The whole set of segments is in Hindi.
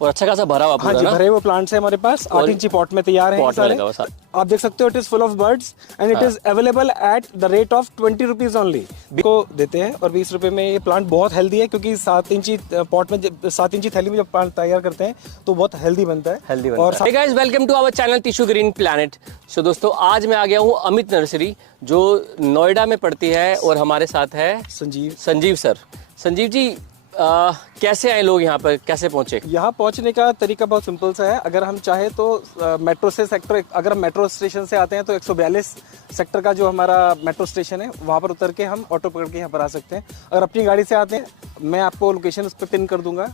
और अच्छा खासा भरा हुआ हाँ पूरा जी, ना? भरे हुए प्लांट्स है हमारे पास। 8 इंची पॉट में तैयार है पॉट में सारे। लगा हुआ सारा। आप देख सकते हो, it is full of birds and it is available at the rate of 20 rupees only को देते हैं। और 20 रुपए में ये प्लांट बहुत हेल्दी है, क्योंकि 7 इंची पॉट में 7 इंची थैली में जब प्लांट तैयार करते हैं तो बहुत हेल्दी बनता है। हेल्दी और बनता है। Guys, welcome to our channel tissue green planet. So दोस्तों, आज मैं आ गया हूँ अमित नर्सरी, जो नोएडा में पड़ती है, और हमारे साथ है संजीव सर। संजीव जी, कैसे आए लोग यहाँ पर, कैसे पहुँचे? यहाँ पहुँचने का तरीका बहुत सिंपल सा है। अगर हम चाहे तो मेट्रो से सेक्टर, अगर हम मेट्रो स्टेशन से आते हैं तो 142 सेक्टर का जो हमारा मेट्रो स्टेशन है वहाँ पर उतर के हम ऑटो पकड़ के यहाँ पर आ सकते हैं। अगर अपनी गाड़ी से आते हैं, मैं आपको लोकेशन उस पर पिन कर दूंगा।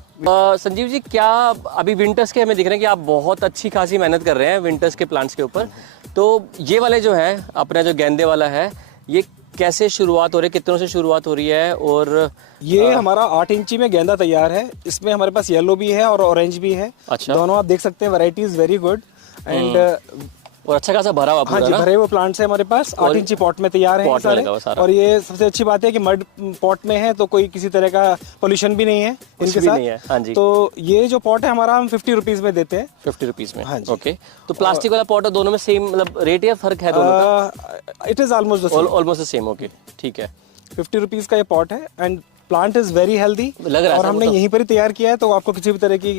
संजीव जी, क्या अभी विंटर्स के हमें दिख रहे हैं कि आप बहुत अच्छी खासी मेहनत कर रहे हैं विंटर्स के प्लांट्स के ऊपर। तो ये वाले जो है, अपना जो गेंदे वाला है, ये कैसे शुरुआत हो रही है, कितनों से शुरुआत हो रही है? और ये हमारा 8 इंची में गेंदा तैयार है। इसमें हमारे पास येलो भी है और ऑरेंज भी है। अच्छा। दोनों आप देख सकते हैं, variety is very good and और अच्छा खासा भरा हुआ हाँ पूरा जी, ना? भरे हुए प्लांट्स है हमारे पास। 8 इंची पॉट में तैयार है पॉट में लगा हुआ सारा। और ये सबसे अच्छी बात है कि मड पॉट में है तो कोई किसी तरह का पोल्यूशन भी नहीं है इनके भी साथ। नहीं है। हाँ जी। तो ये जो पॉट है हमारा, हम 50 रुपीज में देते हैं। 50 रुपीज में? हाँ जी। ओके। तो प्लास्टिक वाला पॉट और दोनों में सेम मतलब रेट या फर्क है दोनों का? It is almost the same. Okay, ठीक है। 50 रुपीज का ये पॉट है and plant is very healthy लग रहा है। और हमने यहीं पर ही तैयार किया है, तो आपको किसी भी तरह की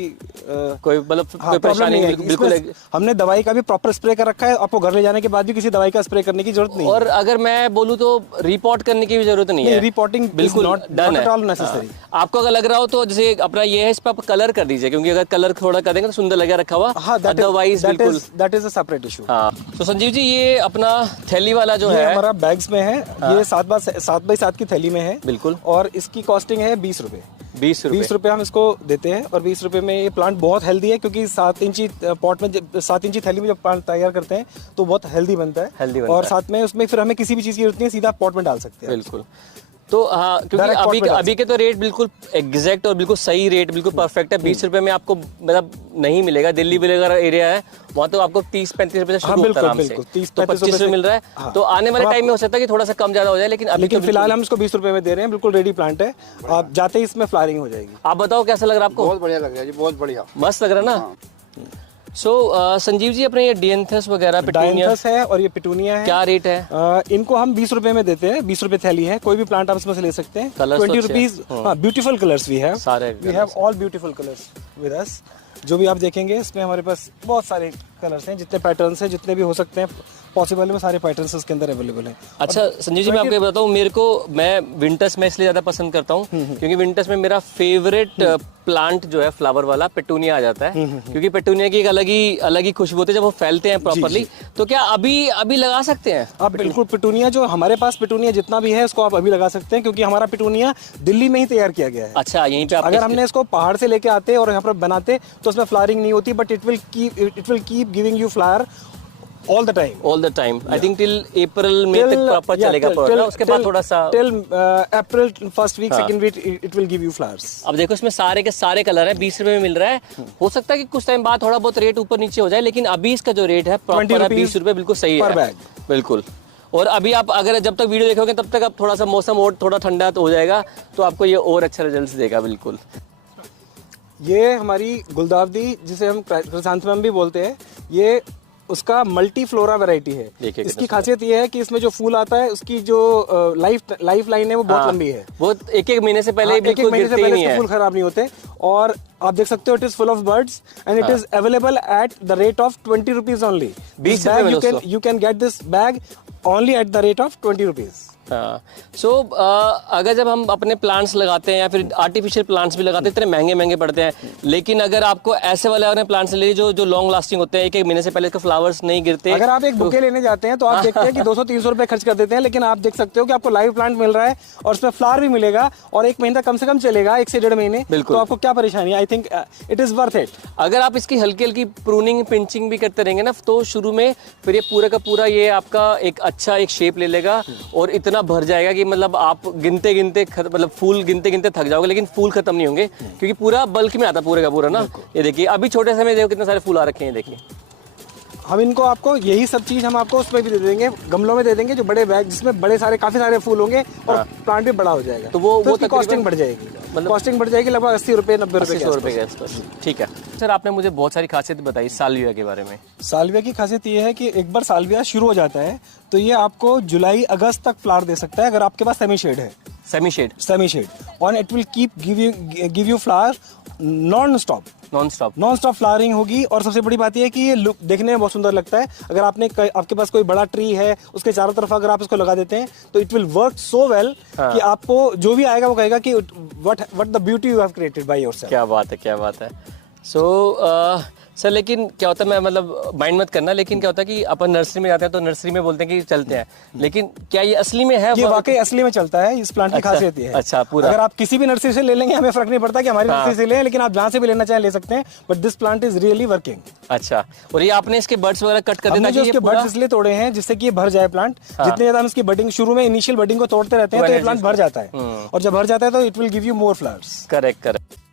कोई मतलब कोई प्रॉब्लम परेशानी नहीं है। बिल्कुल। हमने दवाई का भी प्रॉपर स्प्रे कर रखा है, आपको घर ले जाने के बाद भी किसी दवाई का स्प्रे करने की जरूरत नहीं है। और अगर मैं बोलूँ तो रिपोर्ट करने की भी जरूरत नहीं है। रिपोर्टिंग बिल्कुल डन है। नेसेसरी। आपको अगर लग रहा हो तो जैसे अपना ये है, इस पर आप कलर कर दीजिए, क्योंकि अगर कलर थोड़ा कर देंगे तो सुंदर लगेगा रखा हुआ। अदरवाइज बिल्कुल that is a separate issue. हाँ। तो संजीव जी, ये अपना थैली वाला जो ये है हमारा बैग्स में है। ये 7x7 की थैली में है। बिल्कुल। और इसकी कॉस्टिंग है 20 रुपए। 20 रुपए हम इसको देते हैं। और 20 रुपए में ये प्लांट बहुत हेल्दी है, क्योंकि 7 इंची पॉट में 7 इंची थैली में जब प्लांट तैयार करते हैं तो बहुत हेल्दी बनता है। और साथ में उसमें फिर हमें किसी भी चीज की जरूरत नहीं है, सीधा पॉट में डाल सकते हैं। बिल्कुल। तो हाँ, क्योंकि अभी के तो रेट बिल्कुल एग्जैक्ट और बिल्कुल सही रेट, बिल्कुल परफेक्ट है। 20 रुपए में आपको मतलब नहीं मिलेगा। दिल्ली वगैरह एरिया है, वहाँ तो आपको 30-35 रुपए से शुरू होता है आराम से। 25 रुपए मिल रहा है। हाँ। तो आने वाले टाइम में हो सकता है कि थोड़ा सा कम ज्यादा हो जाए, लेकिन फिलहाल हम इसको 20 रुपए में दे रहे हैं। बिल्कुल रेडी प्लांट है, आप जाते ही इसमें फ्लावरिंग हो जाएगी। आप बताओ कैसा लग रहा है आपको? बहुत बढ़िया लग रहा है जी, बहुत बढ़िया, मस्त लग रहा है ना? सो संजीव जी, अपने ये डिएंथस वगैरह, डायंथस है और ये पिटूनिया है। क्या रेट है? इनको हम 20 रुपए में देते हैं। 20 रुपए थैली है। कोई भी प्लांट आप इसमें से ले सकते हैं। 20 rupees. Beautiful colours we have. We have all beautiful colours with us. जो भी आप देखेंगे इसमें हमारे पास बहुत सारे कलर्स हैं, जितने पैटर्न्स हैं, जितने भी हो सकते हैं पॉसिबल में, सारे पैटर्न्स इसके अंदर अवेलेबल हैं। अच्छा संजीव जी, मैं आपको बताता हूँ, मैं विंटर्स में इसलिए ज्यादा पसंद करता हूँ क्योंकि विंटर्स में मेरा फेवरेट प्लांट जो है फ्लावर वाला पेटूनिया आ जाता है। क्योंकि पेटूनिया की एक अलग ही खुशबू होती है जब वो फैलते हैं प्रॉपर्ली। तो क्या अभी लगा सकते हैं आप? बिल्कुल, पेटूनिया जो हमारे पास पेटूनिया जितना भी है उसको आप अभी लगा सकते हैं, क्योंकि हमारा पेटूनिया दिल्ली में ही तैयार किया गया है। अच्छा, यहीं पे अगर हमने इसको पहाड़ से लेके आते और यहाँ पर बनाते तो उसमें फ्लावरिंग नहीं होती, but it will keep giving you flower all the time. I think till April May तक प्रॉपर चलेगा प्रोडक्ट। उसके बाद थोड़ा सा till April first week second week it will give you flowers। अब देखो, इसमें सारे के सारे कलर हैं, 20 रुपए में मिल रहा है। हो सकता है कि कुछ टाइम बाद थोड़ा बहुत रेट ऊपर नीचे हो जाए, लेकिन अभी इसका जो रेट है प्रॉपर है 20 रुपए, बिल्कुल सही है। बिल्कुल। और अभी आप अगर जब तक वीडियो देखोगे तब तक आप थोड़ा सा मौसम और थोड़ा ठंडा तो हो जाएगा, तो आपको ये और अच्छा रिजल्ट देगा। बिल्कुल। ये हमारी गुलदावदी, जिसे हम क्रिसैंथेमम भी बोलते हैं, ये उसका मल्टी फ्लोरा वैरायटी है। इसकी खासियत ये है कि इसमें जो फूल आता है उसकी जो लाइफ लाइन है वो बहुत लंबी है। वो एक महीने से पहले फूल खराब नहीं होते। और आप देख सकते हो, it is full of birds and it is available at the rate of 20 rupees only. You can get this bag only at the rate of 20 rupees. So अगर जब हम अपने प्लांट्स लगाते हैं या फिर आर्टिफिशियल प्लांट्स भी लगाते हैं, इतने महंगे पड़ते हैं, लेकिन अगर आपको ऐसे वाले प्लांट्स ले जो लॉन्ग लास्टिंग होते हैं, एक महीने से पहले इसके फ्लावर्स नहीं गिरते। अगर आप एक बुके लेने जाते हैं तो आप देखते हैं कि 200-300 रुपए खर्च कर देते हैं, लेकिन आप देख सकते हो कि आपको लाइव प्लांट मिल रहा है और उसमें फ्लावर भी मिलेगा और 1 महीना कम से कम चलेगा, 1 से 1.5 महीने। तो आपको क्या परेशानी है? I think it is worth it. अगर आप इसकी हल्की हल्की प्रूनिंग पिंचिंग भी करते रहेंगे ना, तो शुरू में फिर ये पूरा का पूरा ये आपका एक अच्छा एक शेप ले लेगा और इतना भर जाएगा कि मतलब आप मतलब फूल गिनते थक जाओगे, लेकिन फूल खत्म नहीं होंगे, क्योंकि पूरा बल्क में आता पूरे का पूरा ना। ये देखिए, अभी छोटे समय देखो कितने सारे फूल आ रखे हैं। देखिए, हम इनको आपको यही सब चीज हम आपको उसमें भी दे देंगे, गमलों में दे देंगे, जो बड़े बैग जिसमें बड़े सारे काफी सारे फूल होंगे और प्लांट भी बड़ा हो जाएगा। तो वो कॉस्टिंग बढ़ जाएगी, मतलब कॉस्टिंग बढ़ जाएगी लगभग 80 रुपए 90 रुपए के आसपास। ठीक है सर, आपने मुझे बहुत सारी खासियत बताई सालविया के बारे में। सालविया की खासियत ये है कि एक बार सालविया शुरू हो जाता है तो ये आपको जुलाई अगस्त तक फ्लावर दे सकता है, अगर आपके पास सेमी शेड है। सेमी शेड और it will keep give you flower non stop flowering होगी। और सबसे बड़ी बात यह है कि ये लुक देखने में बहुत सुंदर लगता है। अगर आपके पास कोई बड़ा ट्री है, उसके चारों तरफ अगर आप इसको लगा देते हैं तो it will work so well कि आपको जो भी आएगा वो कहेगा कि what the beauty you have created by yourself. क्या बात है। सो सर लेकिन क्या होता है, मैं मतलब माइंड मत करना, लेकिन क्या होता है कि अपन नर्सरी में जाते हैं तो नर्सरी में बोलते हैं कि चलते हैं, लेकिन क्या ये असली में है? ये वाकई असली में चलता है, इस प्लांट की खासियत ये है। अच्छा, पूरा अगर आप किसी भी नर्सरी से ले लेंगे, हमें फर्क नहीं पड़ता कि हमारी नर्सरी से लें, लेकिन आप जहाँ से भी लेना चाहें ले सकते हैं, but this plant is really working. अच्छा, और ये आपने इसके बड्स वगैरह कट कर देना, इसके बड्स इसलिए तोड़े हैं जिससे कि ये भर जाए प्लांट। जितने ज्यादा हम इसकी बडिंग शुरू में इनिशियल बडिंग को तोड़ते रहते हैं तो ये प्लांट भर जाता है, और जब भर जाता है तो it will give you more flowers. Correct.